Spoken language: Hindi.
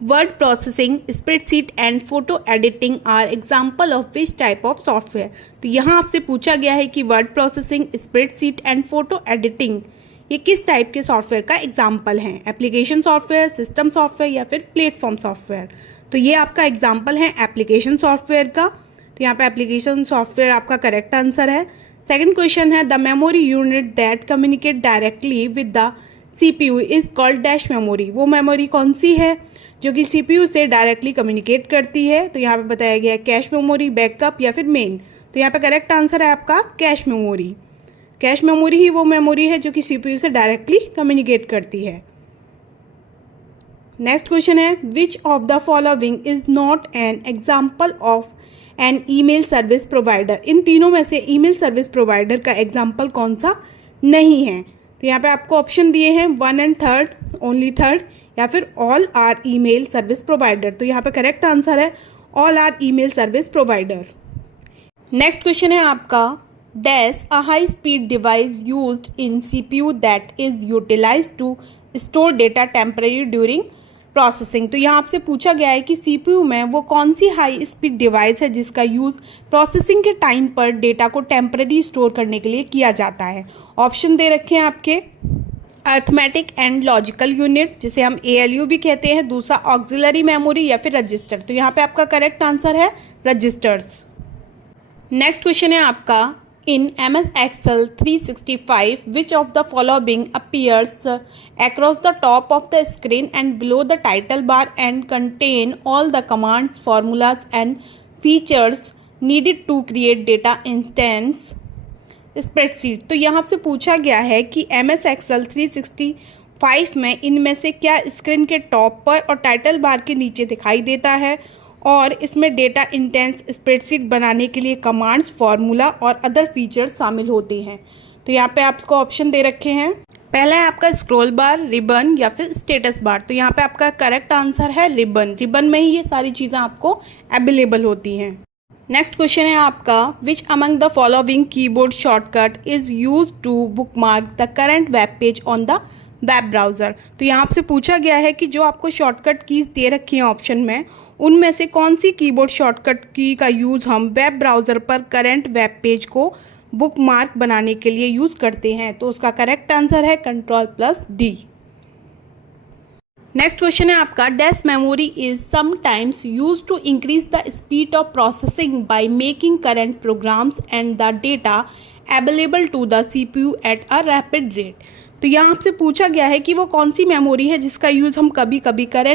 Word processing, spreadsheet and photo editing are example of which type of software? तो यहाँ आपसे पूछा गया है कि word processing, spreadsheet and photo editing ये किस टाइप के सॉफ्टवेयर का एग्जाम्पल हैं? एप्लीकेशन सॉफ्टवेयर, सिस्टम सॉफ्टवेयर या फिर प्लेटफॉर्म सॉफ्टवेयर? तो ये आपका एग्जाम्पल है एप्लीकेशन सॉफ्टवेयर का। तो यहाँ पे एप्लीकेशन सॉफ्टवेयर आपका करेक्ट आंसर है। सेकंड क्वेश्चन है the memory unit that communicate directly with the CPU is called dash memory. वो मेमोरी कौन सी है जो कि CPU से डायरेक्टली कम्युनिकेट करती है? तो यहाँ पे बताया गया है कैश मेमोरी, बैकअप या फिर मेन। तो यहाँ पे करेक्ट आंसर है आपका कैश मेमोरी। कैश मेमोरी ही वो मेमोरी है जो कि CPU से डायरेक्टली कम्युनिकेट करती है। नेक्स्ट क्वेश्चन है which of the following is not an example of an email service provider. इन तीनों में से ईमेल सर्विस प्रोवाइडर का एग्जाम्पल कौन सा नहीं है? तो यहाँ पे आपको ऑप्शन दिए हैं 1 and 3rd, ओनली 3rd या फिर all are email service provider. तो यहाँ पे करेक्ट आंसर है all are email service provider. Next question है आपका dash a high speed device used in CPU that is utilised to store data temporary during processing. तो यहाँ आपसे पूछा गया है कि CPU में वो कौन सी हाई स्पीड डिवाइस है जिसका यूज़ प्रोसेसिंग के टाइम पर डेटा को टेम्पररी स्टोर करने के लिए किया जाता है। ऑप्शन दे रखे हैं आपके अर्थमेटिक एंड लॉजिकल यूनिट जिसे हम ALU भी कहते हैं, दूसरा ऑक्सिलरी मेमोरी या फिर रजिस्टर। तो यहाँ पे आपका करेक्ट आंसर है रजिस्टर्स। नेक्स्ट क्वेश्चन है आपका In MS Excel 365, which of the following appears across the top of the screen and below the title bar and contain all the commands, formulas and features needed to create data instance spreadsheet? तो यहाँ से पूछा गया है कि MS Excel 365 में इनमें से क्या स्क्रीन के टॉप पर और टाइटल बार के नीचे दिखाई देता है और इसमें डेटा इंटेंस स्प्रेडशीट बनाने के लिए कमांड्स, फार्मूला और अदर फीचर्स शामिल होते हैं। तो यहाँ पे आपको ऑप्शन दे रखे हैं। पहला है आपका स्क्रॉल बार, रिबन या फिर स्टेटस बार। तो यहाँ पे आपका करेक्ट आंसर है रिबन। रिबन में ही ये सारी चीज़ें आपको अवेलेबल होती हैं। नेक्स्ट क्वेश्चन है आपका which among the following keyboard shortcut is use to bookmark the current web page on the web browser. तो यहाँ आपसे पूछा गया है कि जो आपको शॉर्टकट कीज़ दे रखी हैं ऑप्शन में, उनमें से कौन सी कीबोर्ड शॉर्टकट की का यूज़ हम वेब ब्राउज़र पर करंट वेब पेज को बुकमार्क बनाने के लिए यूज़ करते हैं? तो उसका करेक्ट आंसर है Ctrl+D। नेक्स्ट क्वेश्चन है आपका dash memory is sometimes use to increase the speed of processing by making current programs and the data available to the CPU at a rapid rate. तो यहाँ आपसे पूछा गया है कि वो कौन सी मेमोरी है जिसका यूज़ हम कभी कभी करें